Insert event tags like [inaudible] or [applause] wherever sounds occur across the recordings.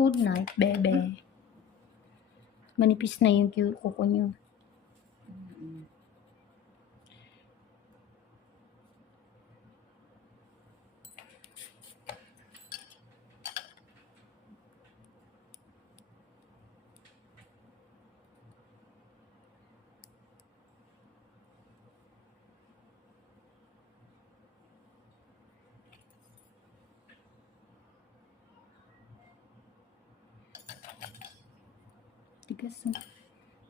Good night, bebe. Manipis na yung kuko nyo. Mm-mm. Tigas na.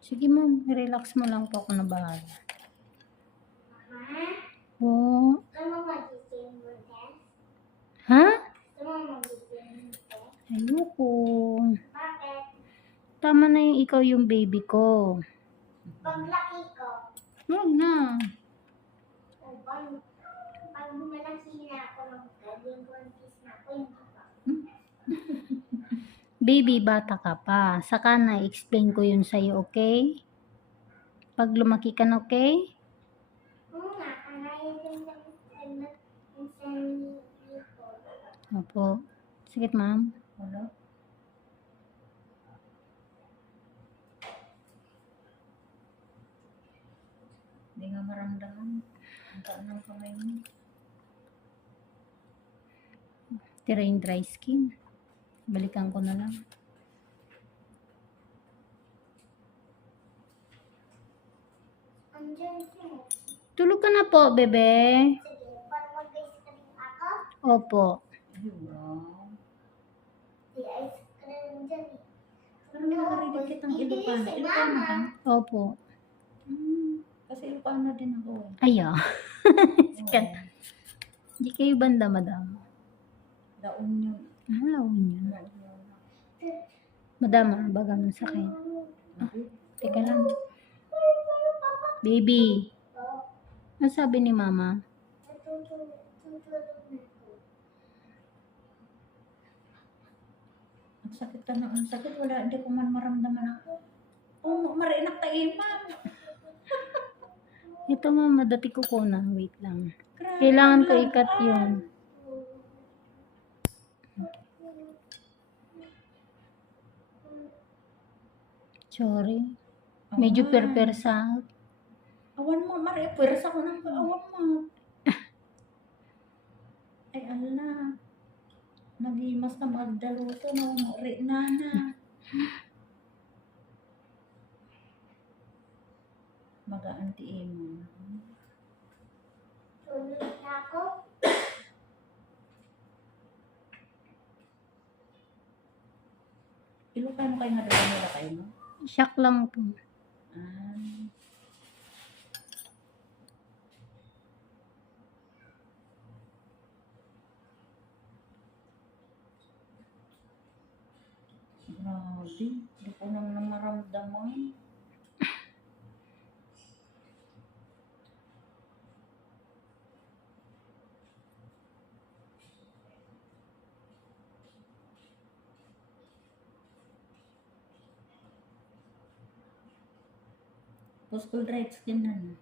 Sige ma'am, relax mo lang po ako na bahala. Po. Bukas? Ha? Ayoko. Bakit? Tama na yung ikaw yung baby ko. Paglaki ko, Huwag na. pag, pag malaki na ako ng gagawin buntis na ako, hindi pa. Baby, bata ka pa. Saka na, explain ko yun sa'yo, okay? Pag lumaki ka na, okay? Opo. Sige, ma'am. Wala. Hindi nga maramdaman. Ang taan ng kamay mo. Tira yung dry skin. Balikan ko na lang. Tulog ka na po, bebe. Sige, pag mag-ice cream ako, Opo. Dyan eh. Pero nakarinig kitang Ilocano. Ilocano ka? Opo. Hmm. Kasi Ilocano din ako eh. Ayaw. [laughs] Oo. Hindi kayo banda, madam. Daon yun. Daon yun. Madam, ah, baga mo sakit. Bakit? Teka lang. Baby. Ano sabi ni mama? Ang sakit ka na. Ang sakit. Wala. Hindi ko man maramdaman ako. Oh, marinak tayo, ma'am. Ito mama, dati ko ko na. Wait lang. Grabe Kailangan ko ikat yun. Sorry. Medyo Awan. perper sa... Awan mo, Mari. Pwersa ko ng awan mo. [laughs] Ay, ala. Nagimas na magdaluto na umari na na. [laughs] Mag-aantiin mo. Tulog na ako. Ilocano kayo nga dala nila kayo, no? Shock lang po. Ah. Grabe, hindi ko naman Tapos full dried skin na no.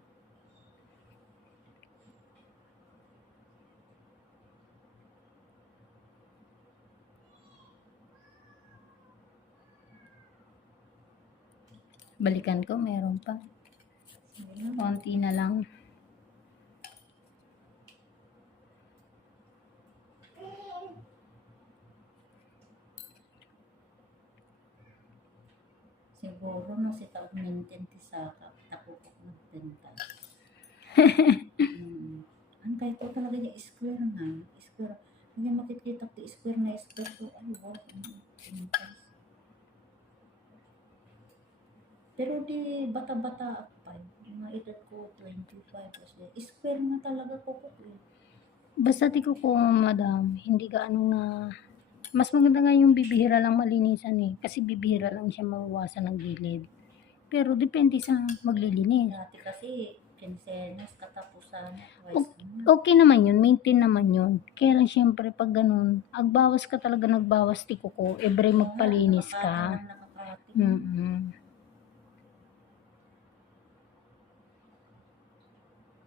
Balikan ko, meron pa. Konti na lang. Siguro, no, si Tao maintain ti. 30. mm. [laughs] Ang type ko talaga niya, square nga. Square. Hindi makikita ko square na square ko. Ay, wow. Pero di bata-bata pa. Mga edad ko, 25. Kasi square na talaga ko ko. Eh. Basta di ko ko, madam, hindi gaano na mas maganda nga yung bibihira lang malinisan eh. Kasi bibihira lang siya mawawasan ng gilid. Pero depende sa maglilinis. Dati kasi kinsenas, katapusan, O- na. Okay naman yun, maintain naman yun. Kaya lang syempre pag ganun, agbawas ka talaga nagbawas ti ko every magpalinis ka. Mm-mm.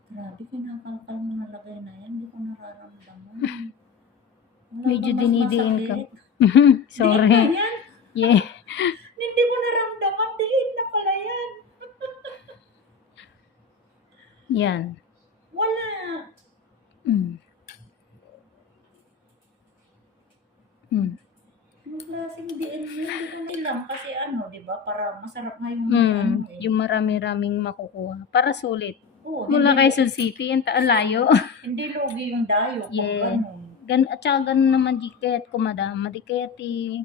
Grabe, kinakalkal mo nalagay na yan. Hindi ko nararamdaman. [laughs] Wala Medyo bang mas dinidiin ka. masakit? [laughs] Sorry. Na. Yeah. [laughs] Hindi ko naramdaman. Diin na pala yan. Yan. Wala. Mm. Mm. Anong klaseng diin yun? Hindi ko nilang. Kasi ano, di ba? Para masarap nga yung Mm. ano eh. Yung marami-raming makukuha. Para sulit. Oo, Mula hindi, Quezon City, yung layo. [laughs] hindi lugi yung dayo. Kung Yeah. ganun. Gan at saka ganun naman di kaya't ko madam. Madikayat ti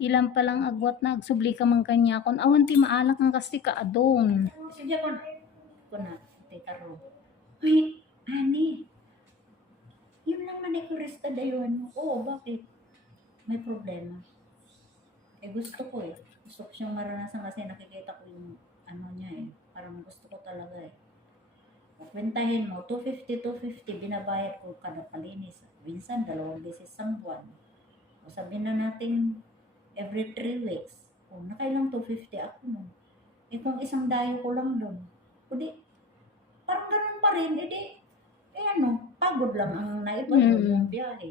ilan pa lang agwat na agsubli ka man kanya kon awan ti maalak ang kasti ka adon. Sige ko na. Ko. Tita Ro. Uy, Ani. Yun lang manikurista dayon mo. Oo, bakit? May problema. Eh gusto ko eh. Gusto ko siyang maranasan kasi nakikita ko yung ano niya eh. Parang gusto ko talaga eh. Kwentahin mo, 250, 250, binabayad ko kada palinis. Minsan, dalawang beses sa buwan. O sabihin na natin, every 3 weeks. O, nakailang 250 ako nun. Eh kung isang dayo ko lang doon. O parang ganun pa rin. Eh di, eh ano, pagod lang ang naiba doon Mm. yung biyahe.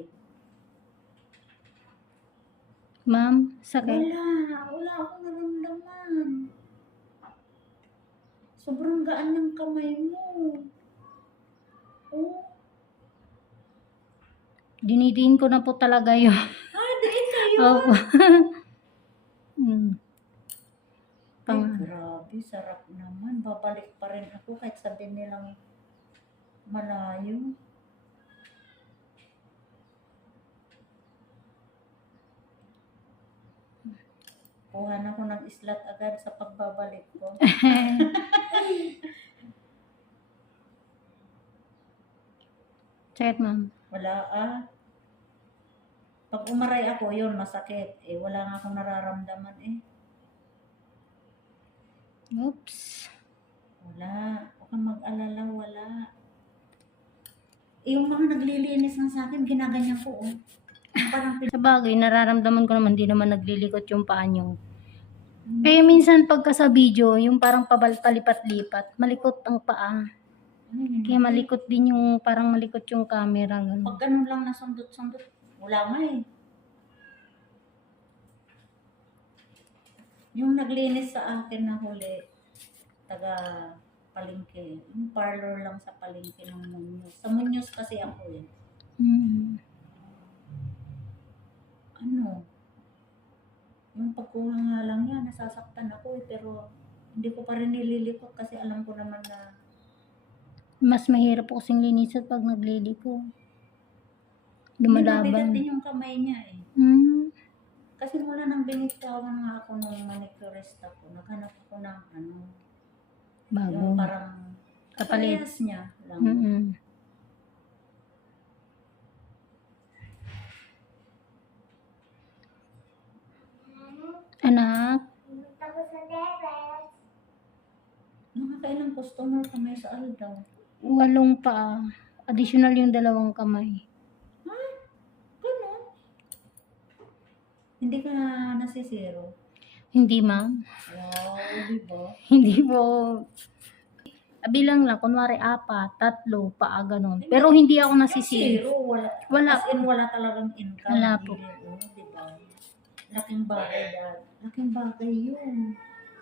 Ma'am, sakit. Wala, wala akong naramdaman. Sobrang gaan ng kamay mo. Oh, Dinidiin ko na po talaga yun. ah, diin na yun. [laughs] Opo. [laughs] mm. Ay, Pang, grabe, sarap naman. Babalik pa rin ako kahit sabihin nilang malayo. Kuha na ko ng islat agad sa pagbabalik ko. [laughs] sakit ma'am. Wala ah. Pag umaray ako, yun, masakit. Eh, wala nga akong nararamdaman eh. Oops. Wala. Huwag kang mag-alala, wala. Eh, yung mga naglilinis na sa akin, ginaganyan ko, oh. Parang [laughs] Sa bagay, nararamdaman ko naman di naman naglilikot yung paa nyo. Kaya minsan pagka sa video, yung parang palipat-lipat, malikot ang paa. Ano Kaya malikot din yung, parang malikot yung camera. Ganun. Pag ganun lang nasundot-sundot, wala nga eh. Yung naglinis sa akin na huli, taga palengke. Yung parlor lang sa palengke ng Munyos. Sa Munyos kasi ako eh. Mm. Ano? Yung pagkuha nga lang yan, nasasaktan ako eh. Pero hindi ko pa rin nililikot kasi alam ko naman na Mas mahirap po kasing linisan pag nagliliko. Lumalaban. din yung kamay niya eh. Mm. Kasi mula nang binitawan nga ako nung manicurist ako, naghanap ako ng ano, Bago. yung parang Kapalit. niya lang. Mm-mm. Anak, Pumunta ko sa Deves. Mga kailang customer kamay sa Aldaw. walong pa. Additional yung dalawang kamay. Ganun. Hindi ka nasisiro. Hindi ma'am. Wow, di ba? [laughs] Hindi po. Bilang lang, kunwari apat, tatlo, paa, ganun. Pero hindi ako nasisisi. Zero, wala. Wala As in, wala talagang income. Wala po. Hindi, oh, di ba? Laking bagay dad. Laking bagay yun.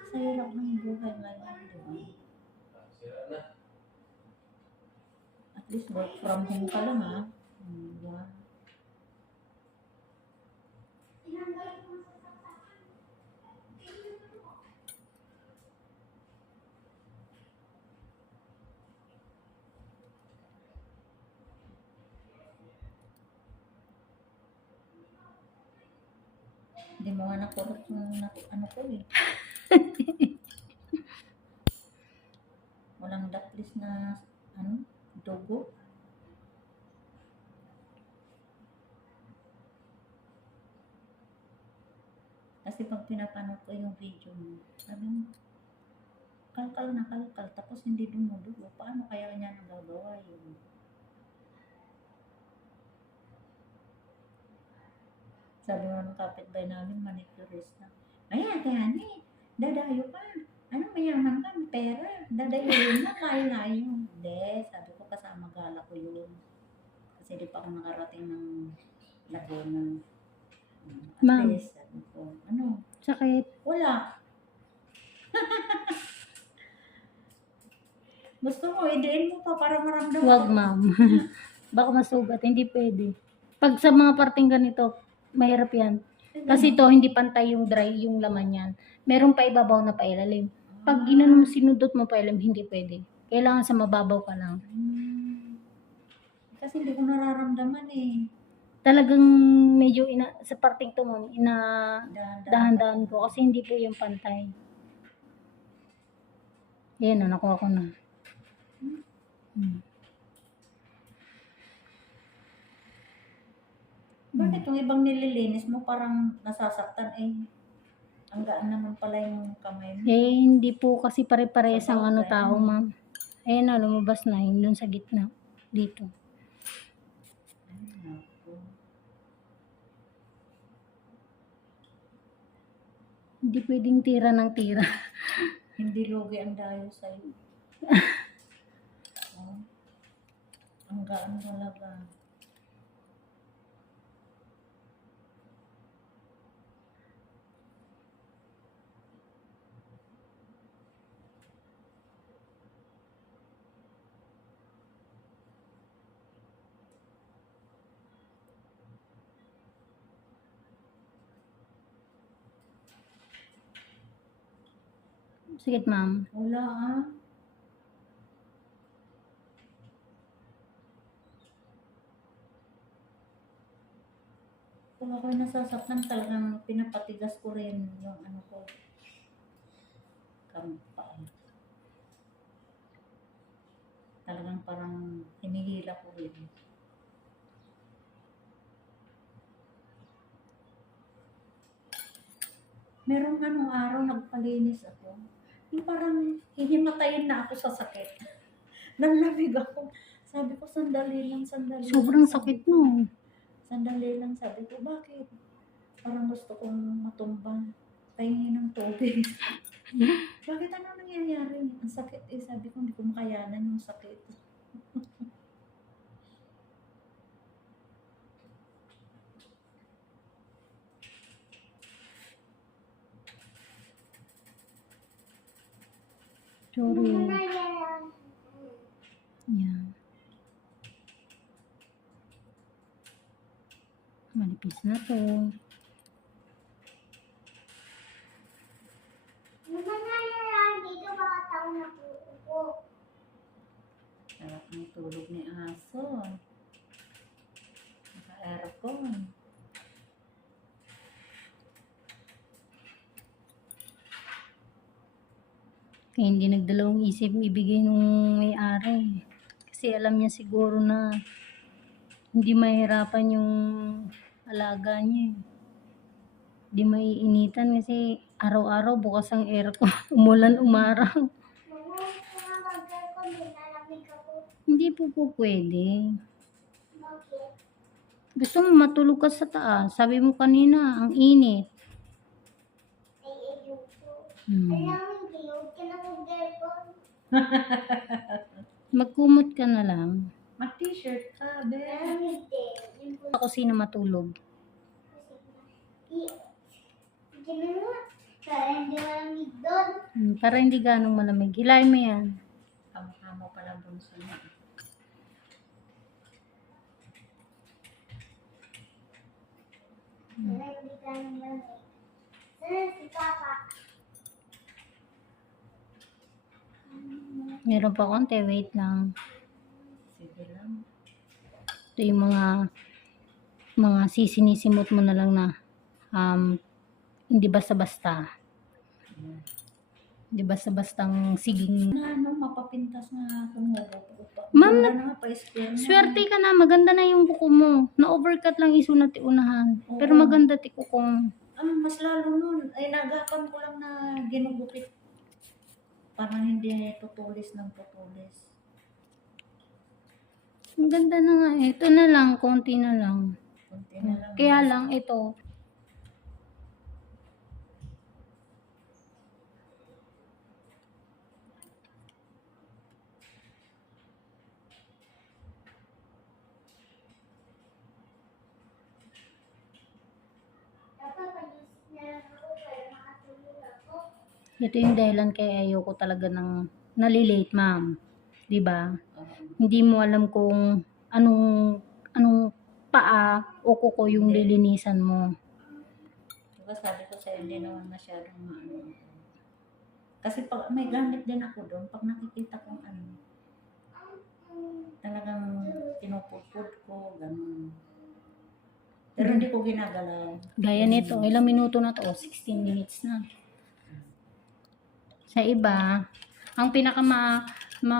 Sa hirap ng buhay ngayon, di ba? At least work from home ka lang, ha? Hmm, wow. Hindi mo nga nakurot yung nak- ano ko eh. Walang daklis na ano, dugo. Kasi pag pinapanood ko yung video mo, sabi mo, kalkal na kalkal, tapos hindi dumudugo. Paano kaya niya nagagawa yun? Sabi mo ng kapitbahay namin, manicurist na. Ayan, kaya ni, dadayo ka. Ano, mayaman ka, pera. Dadayo yun na, layo-layo. Hindi, sabi ko kasama gala ko yun. Kasi di pa ako nakarating ng Laguna. Ma'am. Yes, sabi ko. Ano? Sakit. Wala. [laughs] Gusto mo, idiin mo pa para maramdaman. Huwag, ma'am. [laughs] Baka masugat. Hindi pwede. Pag sa mga parting ganito, mahirap yan. Kasi ito, hindi pantay yung dry, yung laman yan. Meron pa ibabaw na pailalim. Pag ginano mo, sinudot mo pailalim, hindi pwede. Kailangan sa mababaw ka lang. Hmm. Kasi hindi ko nararamdaman eh. Talagang medyo ina, sa parting to, ma'am, ina, dahan-dahan ko. Kasi hindi po yung pantay. Yan na, nakuha ko na. Hmm. Bakit yung ibang nililinis mo parang nasasaktan eh? Ang gaan naman pala yung kamay mo. Eh, hindi po kasi pare-parehas ang ano tao, ma'am. Ayan na, lumabas na. Yun dun sa gitna. Dito. Hindi pwedeng tira ng tira. [laughs] Hindi lugi ang dayo sa'yo. [laughs] oh. Ang gaan talaga. Sige, ma'am. Wala ah. Kung ako'y nasasaktan, talagang pinapatigas ko rin yung ano ko. Kampay. Talagang parang hinihila ko rin. Merong anong araw nagpalinis ako. Yung parang hihimatayin na ako sa sakit. [laughs] Nanlamig ako. Sabi ko, sandali lang, sandali Sobrang lang. sakit no. Sandali lang, sabi ko, bakit? Parang gusto kong matumba. Pahingi ng tubig. [laughs] bakit ano nangyayari? Ang sakit eh, sabi ko, hindi ko makayanan yung sakit. [laughs] Dito baka tao na po. Sarap ng tulog ni aso. Naka-aircon. Kaya hindi nagdalawang isip ibigay nung may-ari. Kasi alam niya siguro na hindi mahirapan yung alaga niya. eh. Hindi maiinitan kasi araw-araw bukas ang aircon. [laughs] Umulan, umaraw. Hindi po po pwede. Gusto mo matulog ka sa taas. Sabi mo kanina, ang init. Hmm. Alam mo, tinawag ka na mag-aircon. Magkumot ka na lang. Mag-t-shirt ka, be. Malamig din. Yung po- Sa kusina matulog. Para hindi malamig doon. Hmm, para hindi ganong malamig. Hilahin mo yan. Kamukha mo pala bunso niya. Para hindi ka nang lamig. Sana si Papa. Meron pa konti. Wait lang. Sige lang. Ito yung mga mga sisinisimot mo na lang na um, hindi basta-basta. Hindi basta-bastang siging. Na ano, mapapintas kung pa. Ma'am, na na. Swerte ka na. Maganda na yung kuko mo. Na-overcut lang isunat unahan. Pero Oo. maganda ti kuko mo. Ah, mas lalo nun. Ay, nagapan ko lang na ginugupit. Parang hindi tutulis ng tutulis. Ang ganda na nga. eh. Ito na lang. Konti na lang. Kunti na lang. Kaya lang ito. Ito yung dahilan kaya ayoko talaga ng nalilate, ma'am. 'Di ba? Hindi mo alam kung anong anong paa o kuko yung lilinisan mo. Diba sabi ko sa'yo, hindi naman masyadong maano. Kasi pag may gamit din ako doon, pag nakikita kong ano, talagang pinupupod ko, ganun. Pero hindi ko ginagalaw. Gaya nito, ilang minuto na to? Oh, 16 minutes na. Sa iba, ang pinaka ma, ma